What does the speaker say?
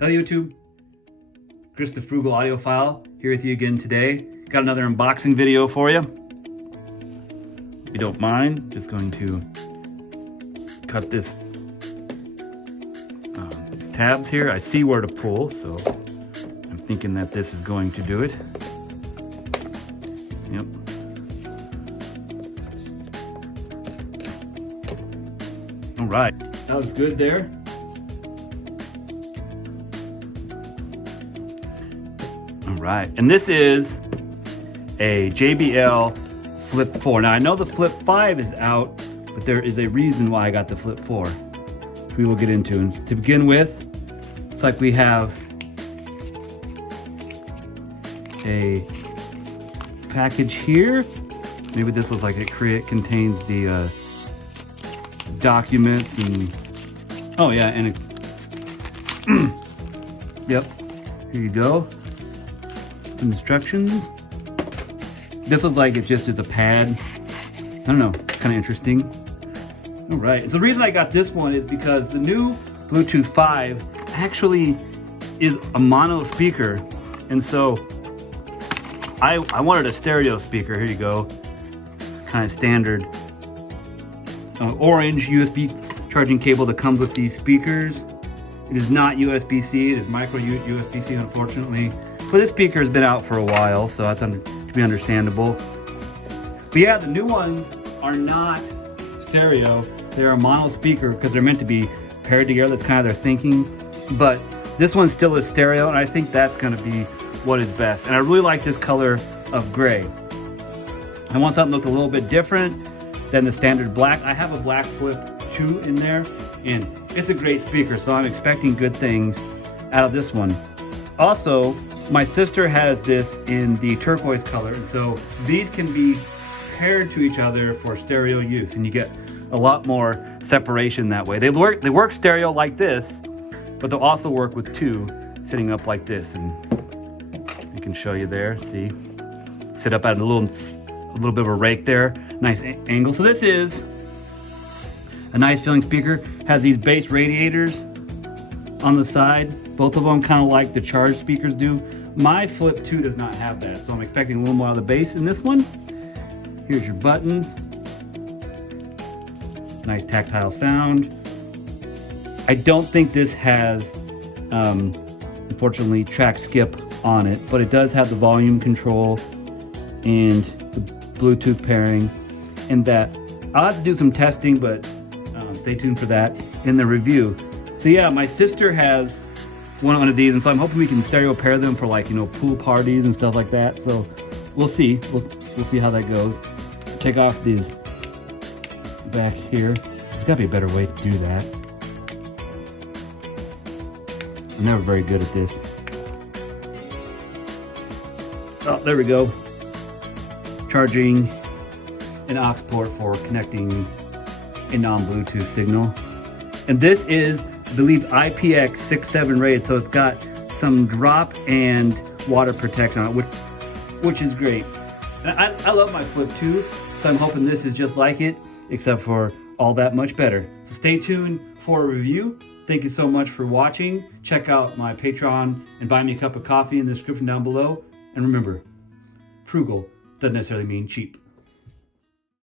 Hello YouTube, Chris the Frugal Audiophile here with you again today. Got another unboxing video for you. If you don't mind, just going to cut this tabs here. I see where to pull, so I'm thinking that this is going to do it. Yep. All right, that was good there. All right, and this is a JBL Flip 4. Now I know the Flip 5 is out, but there is a reason why I got the Flip 4, which we will get into. And to begin with, it's like we have a package here. Maybe this looks like it contains the documents and oh yeah, and yep, here you go. Some instructions. This looks like it just is a pad. I don't know, kind of interesting. All right, so the reason I got this one is because the new Bluetooth 5 actually is a mono speaker, and so I wanted a stereo speaker. Here you go, kind of standard orange USB charging cable that comes with these speakers. It is not USB-C, it is micro USB-C, unfortunately. But this speaker has been out for a while, so that's to be understandable. But yeah, the new ones are not stereo. They're a mono speaker because they're meant to be paired together. That's kind of their thinking. But this one still is stereo, and I think that's going to be what is best. And I really like this color of gray. I want something that looked a little bit different than the standard black. I have a black Flip 2 in there, and it's a great speaker, so I'm expecting good things out of this one. Also, my sister has this in the turquoise color, and so these can be paired to each other for stereo use, and you get a lot more separation that way. They work stereo like this, but they'll also work with two sitting up like this, and I can show you there. See, sit up at a little bit of a rake there, nice angle. So this is a nice feeling speaker. Has these bass radiators on the side, both of them kind of like the charged speakers do. My Flip 2 does not have that, so I'm expecting a little more of the bass in this one. Here's your buttons. Nice tactile sound. I don't think this has, unfortunately, track skip on it, but it does have the volume control and the Bluetooth pairing, and that I'll have to do some testing, but stay tuned for that in the review. So yeah, my sister has one of these, and so I'm hoping we can stereo pair them for, like, you know, pool parties and stuff like that. So we'll see. We'll see how that goes. Take off these back here. There's got to be a better way to do that. I'm never very good at this. Oh, there we go. Charging an aux port for connecting a non-Bluetooth signal. And this is, I believe, IPX67 rated, so it's got some drop and water protection on it, which is great. And I love my Flip 2, so I'm hoping this is just like it, except for all that much better. So stay tuned for a review. Thank you so much for watching. Check out my Patreon and buy me a cup of coffee in the description down below. And remember, frugal doesn't necessarily mean cheap.